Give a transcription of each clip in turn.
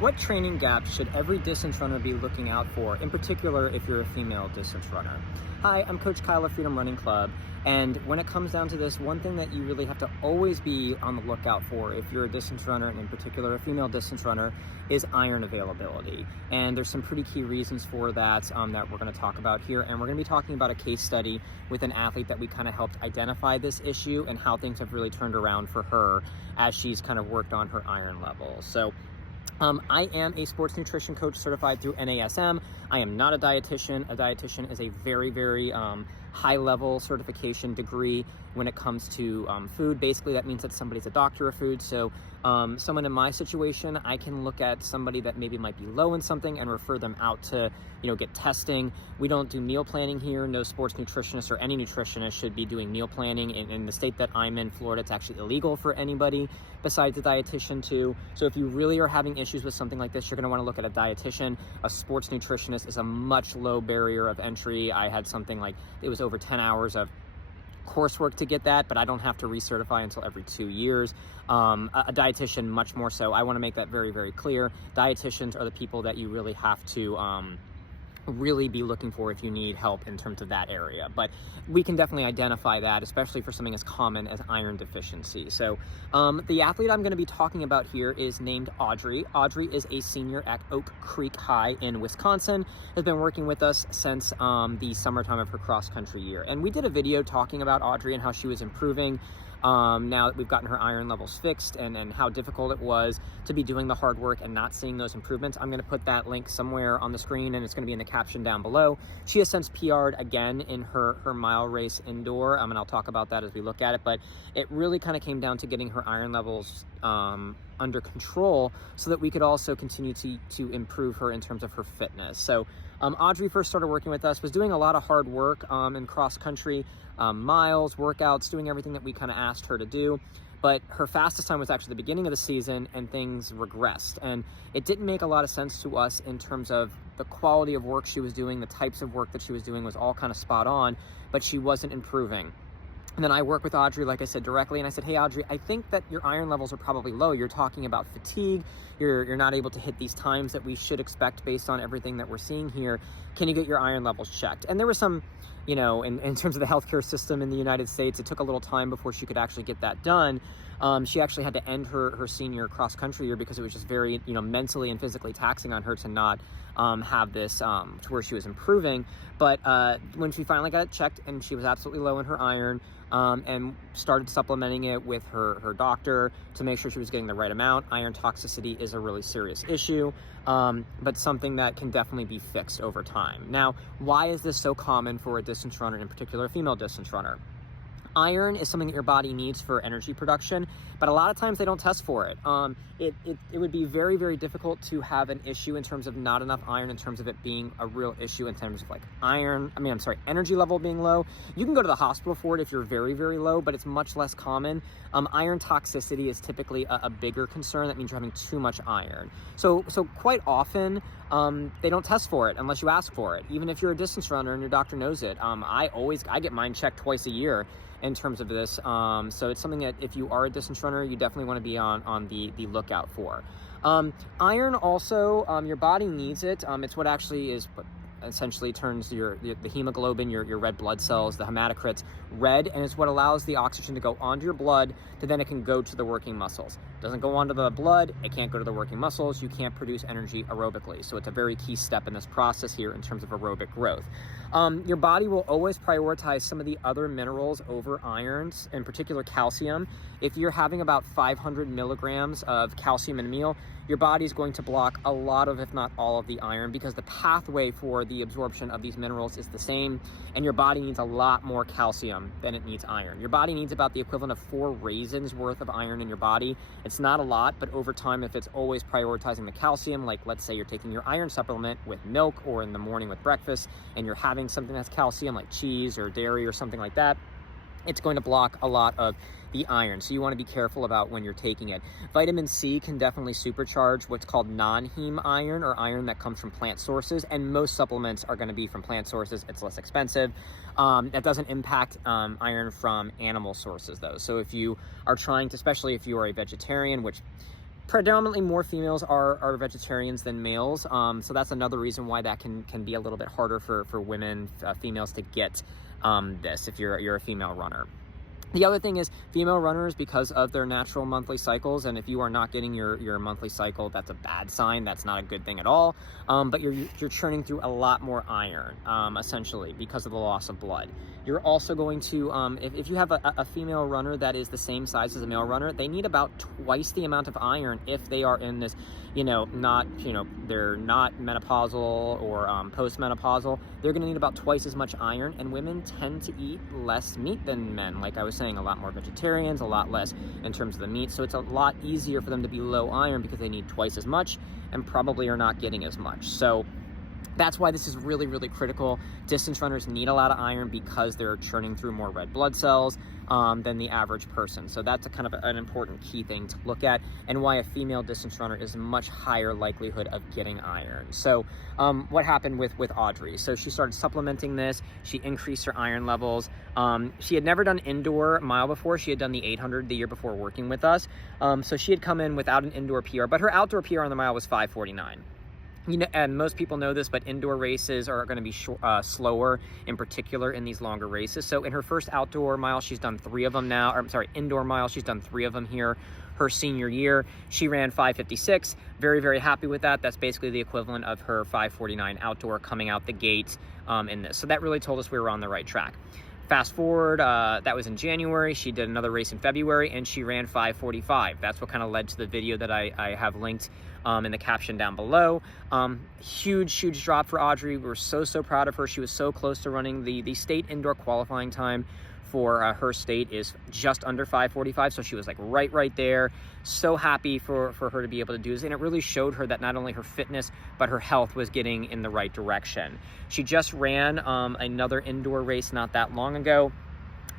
What training gaps should every distance runner be looking out for, in particular if you're a female distance runner? Hi, I'm Coach Kyle of Freedom Running Club, and when it comes down to this, one thing that you really have to always be on the lookout for if you're a distance runner, and in particular a female distance runner, is iron availability. And there's some pretty key reasons for that that we're going to talk about here, and we're going to be talking about a case study with an athlete that we kind of helped identify this issue and how things have really turned around for her as she's kind of worked on her iron levels. So I am a sports nutrition coach certified through NASM. I am not a dietitian. A dietitian is a very, very high-level certification degree when it comes to food. Basically, that means that somebody's a doctor of food. So someone in my situation, I can look at somebody that maybe might be low in something and refer them out to, get testing. We don't do meal planning here. No sports nutritionist or any nutritionist should be doing meal planning. In the state that I'm in, Florida, it's actually illegal for anybody besides a dietitian too. So if you really are having issues with something like this, you're going to want to look at a dietitian. A sports nutritionist is a much low barrier of entry. I had something like, it was over 10 hours of coursework to get that, but I don't have to recertify until every 2 years. A dietitian, much more so. I want to make that very, very clear. Dietitians are the people that you really have to really be looking for if you need help in terms of that area. But we can definitely identify that, especially for something as common as iron deficiency. So the athlete I'm going to be talking about here is named Audrey. Audrey is a senior at Oak Creek High in Wisconsin, has been working with us since the summertime of her cross-country year. And we did a video talking about Audrey and how she was improving now that we've gotten her iron levels fixed, and how difficult it was to be doing the hard work and not seeing those improvements. I'm going to put that link somewhere on the screen, and it's going to be in the caption down below. She has since PR'd again in her mile race indoor, and I'll talk about that as we look at it, but it really kind of came down to getting her iron levels under control so that we could also continue to improve her in terms of her fitness. So Audrey first started working with us, was doing a lot of hard work in cross country, miles, workouts, doing everything that we kind of asked her to do. But her fastest time was actually the beginning of the season, and things regressed. And it didn't make a lot of sense to us in terms of the quality of work she was doing, the types of work that she was doing was all kind of spot on, but she wasn't improving. And then I work with Audrey, like I said, directly, and I said, hey, Audrey, I think that your iron levels are probably low. You're talking about fatigue. You're not able to hit these times that we should expect based on everything that we're seeing here. Can you get your iron levels checked? And there was some, in terms of the healthcare system in the United States, it took a little time before she could actually get that done. She actually had to end her senior cross-country year because it was just very, mentally and physically taxing on her to not have this to where she was improving. But when she finally got it checked and she was absolutely low in her iron, and started supplementing it with her doctor to make sure she was getting the right amount. Iron toxicity is a really serious issue, but something that can definitely be fixed over time. Now, why is this so common for a distance runner, in particular a female distance runner? Iron is something that your body needs for energy production, but a lot of times they don't test for it. It would be very, very difficult to have an issue in terms of not enough iron, in terms of it being a real issue in terms of energy level being low. You can go to the hospital for it if you're very, very low, but it's much less common. Iron toxicity is typically a bigger concern. That means you're having too much iron. So quite often, they don't test for it unless you ask for it. Even if you're a distance runner and your doctor knows it. I get mine checked twice a year in terms of this. So it's something that if you are a distance runner, you definitely want to be on the lookout for. Iron also, your body needs it. It's what actually is essentially turns the hemoglobin, your red blood cells, the hematocrits, red, and it's what allows the oxygen to go onto your blood, to then it can go to the working muscles. It doesn't go onto the blood, it can't go to the working muscles, you can't produce energy aerobically. So it's a very key step in this process here in terms of aerobic growth. Your body will always prioritize some of the other minerals over irons, in particular calcium. If you're having about 500 milligrams of calcium in a meal, your body's going to block a lot of, if not all of the iron, because the pathway for the absorption of these minerals is the same, and your body needs a lot more calcium than it needs iron. Your body needs about the equivalent of 4 raisins worth of iron in your body. It's not a lot, but over time, if it's always prioritizing the calcium, like let's say you're taking your iron supplement with milk or in the morning with breakfast, and you're having something that's calcium like cheese or dairy or something like that, it's going to block a lot of the iron. So you want to be careful about when you're taking it. Vitamin C can definitely supercharge what's called non-heme iron, or iron that comes from plant sources. And most supplements are going to be from plant sources. It's less expensive. That doesn't impact iron from animal sources though. So if you are trying to, especially if you are a vegetarian, which predominantly more females are vegetarians than males, so that's another reason why that can be a little bit harder for women, females to get this if you're a female runner. The other thing is female runners, because of their natural monthly cycles, and if you are not getting your monthly cycle, that's a bad sign. That's not a good thing at all. But you're churning through a lot more iron, essentially, because of the loss of blood. You're also going to, if you have a female runner that is the same size as a male runner, they need about twice the amount of iron if they are in this, they're not menopausal or postmenopausal. They're going to need about twice as much iron, and women tend to eat less meat than men. Like I was saying, a lot more vegetarians, a lot less in terms of the meat. So it's a lot easier for them to be low iron because they need twice as much and probably are not getting as much. So that's why this is really, really critical. Distance runners need a lot of iron because they're churning through more red blood cells than the average person. So that's a kind of an important key thing to look at, and why a female distance runner is a much higher likelihood of getting iron. So what happened with Audrey? So she started supplementing this. She increased her iron levels. She had never done indoor mile before. She had done the 800 the year before working with us. So she had come in without an indoor PR, but her outdoor PR on the mile was 5:49. And most people know this, but indoor races are going to be slower, in particular in these longer races. So in her first outdoor mile, she's done 3 of them now. Or I'm sorry, indoor mile, she's done 3 of them here. Her senior year, she ran 5:56. Very, very happy with that. That's basically the equivalent of her 5:49 outdoor coming out the gate in this. So that really told us we were on the right track. Fast forward, that was in January. She did another race in February, and she ran 5:45. That's what kind of led to the video that I have linked in the caption down below. Huge drop for Audrey. We're so proud of her. She was so close to running. The state indoor qualifying time for her state is just under 5:45, so she was like right there. So happy for her to be able to do this, and it really showed her that not only her fitness but her health was getting in the right direction. She just ran another indoor race not that long ago,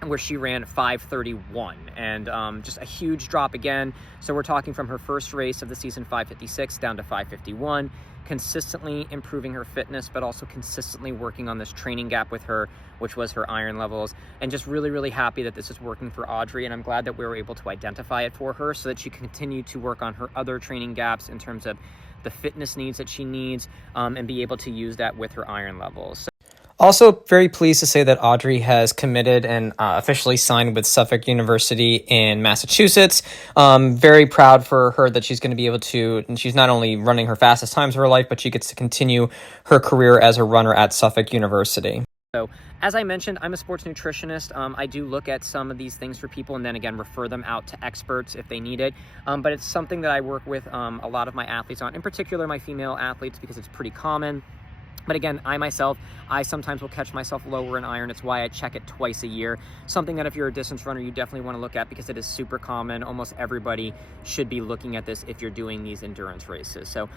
where she ran 5:31, and just a huge drop again. So we're talking from her first race of the season, 5:56, down to 5:51, consistently improving her fitness, but also consistently working on this training gap with her, which was her iron levels. And just really happy that this is working for Audrey, and I'm glad that we were able to identify it for her so that she can continue to work on her other training gaps in terms of the fitness needs that she needs, and be able to use that with her iron levels. Also, very pleased to say that Audrey has committed and officially signed with Suffolk University in Massachusetts. Very proud for her that she's going to be able to, and she's not only running her fastest times of her life, but she gets to continue her career as a runner at Suffolk University. So, as I mentioned, I'm a sports nutritionist. I do look at some of these things for people and then again refer them out to experts if they need it. But it's something that I work with a lot of my athletes on, in particular my female athletes, because it's pretty common. But again, I sometimes will catch myself lower in iron. It's why I check it twice a year. Something that if you're a distance runner, you definitely want to look at, because it is super common. Almost everybody should be looking at this if you're doing these endurance races. So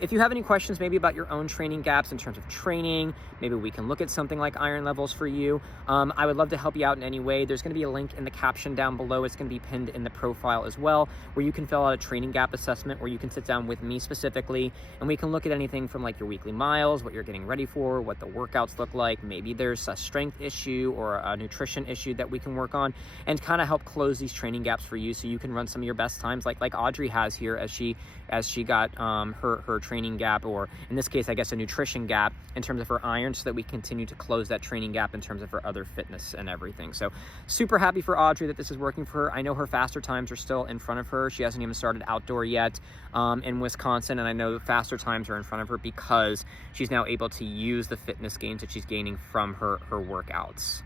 if you have any questions maybe about your own training gaps in terms of training, maybe we can look at something like iron levels for you. I would love to help you out in any way. There's going to be a link in the caption down below. It's going to be pinned in the profile as well, where you can fill out a training gap assessment, where you can sit down with me specifically, and we can look at anything from like your weekly miles, what you're getting ready for, what the workouts look like. Maybe there's a strength issue or a nutrition issue that we can work on, and kind of help close these training gaps for you so you can run some of your best times like Audrey has here as she got her training gap, or in this case I guess a nutrition gap in terms of her iron, so that we continue to close that training gap in terms of her other fitness and everything. So super happy for Audrey that this is working for her. I know her faster times are still in front of her. She hasn't even started outdoor yet in Wisconsin, and I know faster times are in front of her because she's now able to use the fitness gains that she's gaining from her workouts.